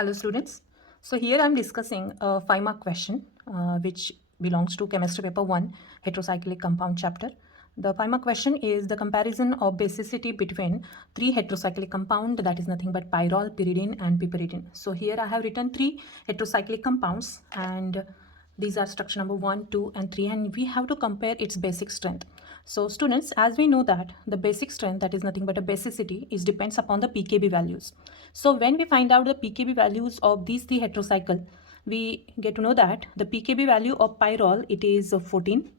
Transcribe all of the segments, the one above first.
Hello students. So here I am discussing a 5-mark question which belongs to chemistry paper 1 heterocyclic compound chapter. The 5-mark question is the comparison of basicity between 3 heterocyclic compound, that is nothing but pyrrole, pyridine and piperidine. So here I have written 3 heterocyclic compounds and these are structure number 1, 2 and 3 and we have to compare its basic strength. So students, as we know that the basic strength, that is nothing but a basicity, is depends upon the pKb values. So when we find out the pKb values of these 3 heterocycle, we get to know that the pKb value of pyrrole, it is 14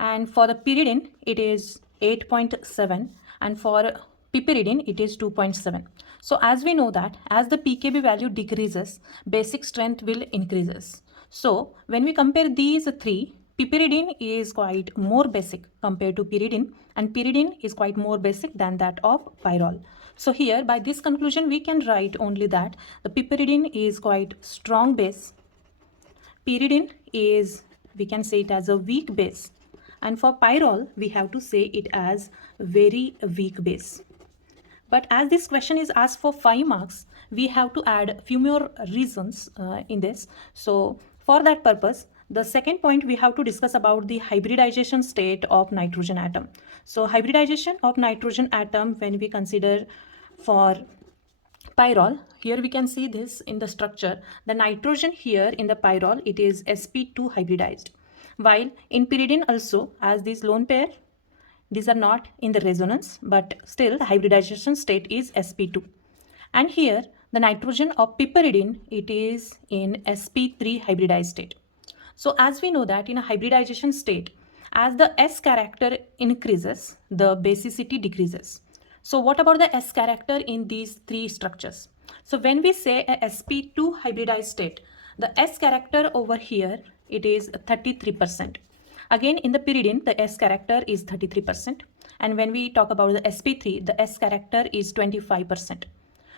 and for the pyridine it is 8.7 and for piperidine it is 2.7. So as we know that as the pKb value decreases, basic strength will increases. So when we compare these three, piperidine is quite more basic compared to pyridine and pyridine is quite more basic than that of pyrrole. So here by this conclusion we can write only that the piperidine is quite strong base, pyridine is, we can say it as a weak base, and for pyrrole we have to say it as very weak base. But as this question is asked for 5 marks, we have to add a few more reasons in this. So for that purpose, the second point we have to discuss about the hybridization state of nitrogen atom. So hybridization of nitrogen atom, when we consider for pyrrole, here we can see this in the structure. The nitrogen here in the pyrrole, it is sp2 hybridized. While in pyridine also, as this lone pair, these are not in the resonance, but still the hybridization state is sp2. And here the nitrogen of piperidine, it is in sp3 hybridized state. So as we know that in a hybridization state, as the S character increases, the basicity decreases. So what about the S character in these three structures? So when we say a sp2 hybridized state, the S character over here, it is 33%. Again, in the pyridine, the S character is 33%. And when we talk about the sp3, the S character is 25%.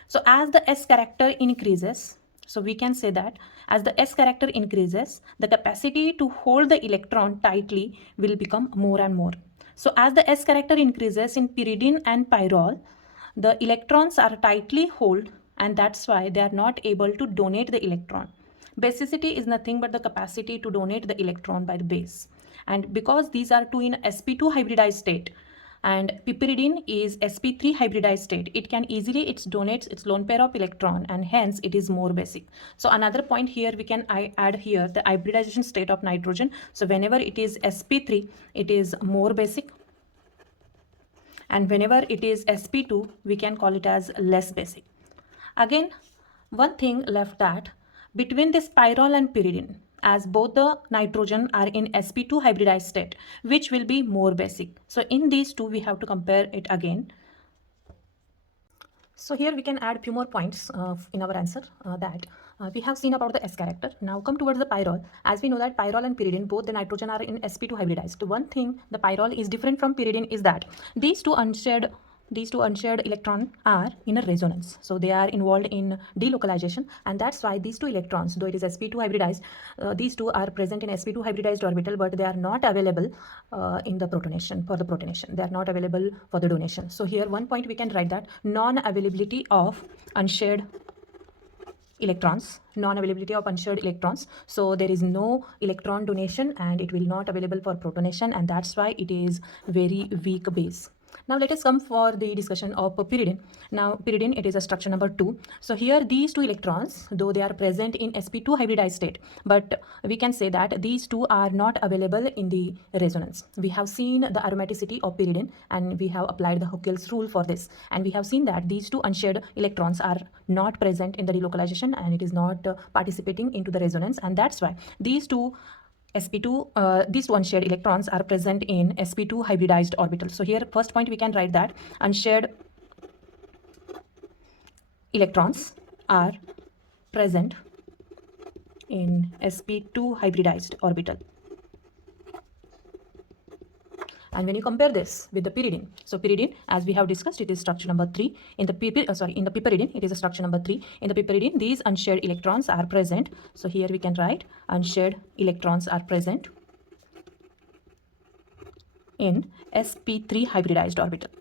So as the S character increases, so we can say that as the S character increases, the capacity to hold the electron tightly will become more and more. So as the S character increases in pyridine and pyrrole, the electrons are tightly held and that's why they are not able to donate the electron. Basicity is nothing but the capacity to donate the electron by the base. And because these are two in sp2 hybridized state and piperidine is sp3 hybridized state, it can easily donates its lone pair of electron and hence it is more basic. So another point here we can add here the hybridization state of nitrogen. So whenever it is sp3, it is more basic, and whenever it is sp2, we can call it as less basic. Again, one thing left that between this pyrrole and pyridine, as both the nitrogen are in sp2 hybridized state, which will be more basic. So in these two, we have to compare it again. So here we can add few more points in our answer that we have seen about the S character. Now come towards the pyrrole. As we know that pyrrole and pyridine, both the nitrogen are in sp2 hybridized. One thing the pyrrole is different from pyridine is that these two unshared electrons are in a resonance. So they are involved in delocalization, and that's why these two electrons, though it is sp2 hybridized, these two are present in sp2 hybridized orbital, but they are not available in the protonation, for the protonation. They are not available for the donation. So here one point we can write that non-availability of unshared electrons, so there is no electron donation and it will not available for protonation, and that's why it is very weak base. Now let us come for the discussion of pyridine. Now pyridine, it is a structure number 2. So here these two electrons, though they are present in sp2 hybridized state, but we can say that these two are not available in the resonance. We have seen the aromaticity of pyridine and we have applied the Huckel's rule for this, and we have seen that these two unshared electrons are not present in the delocalization and it is not participating into the resonance, and that's why these two unshared electrons are present in sp2 hybridized orbital. So here first point we can write that unshared electrons are present in sp2 hybridized orbital. And when you compare this with the pyridine, so pyridine, as we have discussed, it is structure number 3. In the piperidine, it is a structure number 3. In the piperidine, these unshared electrons are present. So here we can write unshared electrons are present in sp3 hybridized orbital.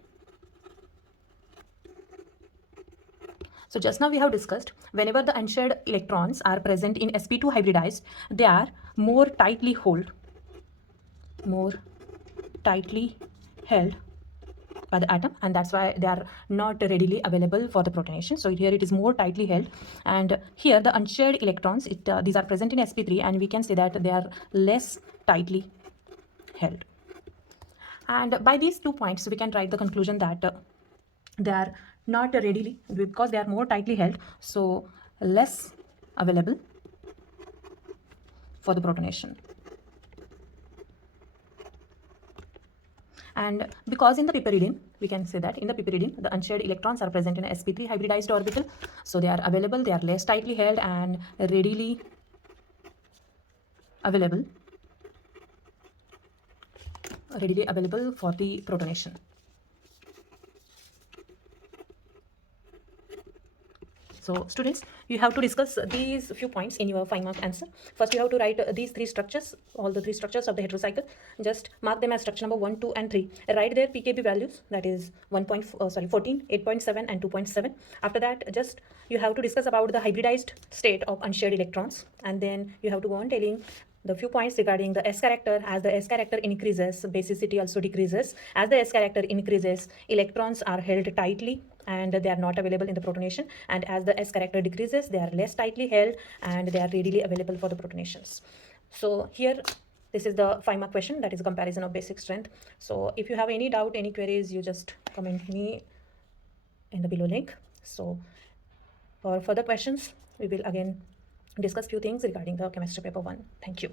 So So just now we have discussed whenever the unshared electrons are present in sp2 hybridized, they are more tightly held by the atom, and that's why they are not readily available for the protonation. So here it is more tightly held, and here the unshared electrons, these are present in sp3, and we can say that they are less tightly held. And by these 2 points we can write the conclusion that they are not readily, because they are more tightly held, so less available for the protonation. And because in the piperidine, we can say that in the piperidine, the unshared electrons are present in a sp3 hybridized orbital, so they are available, they are less tightly held and readily available for the protonation. So students, you have to discuss these few points in your 5-mark answer. First, you have to write these 3 structures, all the 3 structures of the heterocycle. Just mark them as structure number 1, 2, and 3. Write their pKb values, that is 14, 8.7, and 2.7. After that, just you have to discuss about the hybridized state of unshared electrons, and then you have to go on telling the few points regarding the S character. As the S character increases, basicity also decreases. As the S character increases, electrons are held tightly and they are not available in the protonation, and as the S character decreases, they are less tightly held and they are readily available for the protonations. So here, this is the 5-mark question, that is a comparison of basic strength. So if you have any doubt, any queries, you just comment me in the below link. So for further questions, we will again discuss few things regarding the chemistry paper 1. Thank you.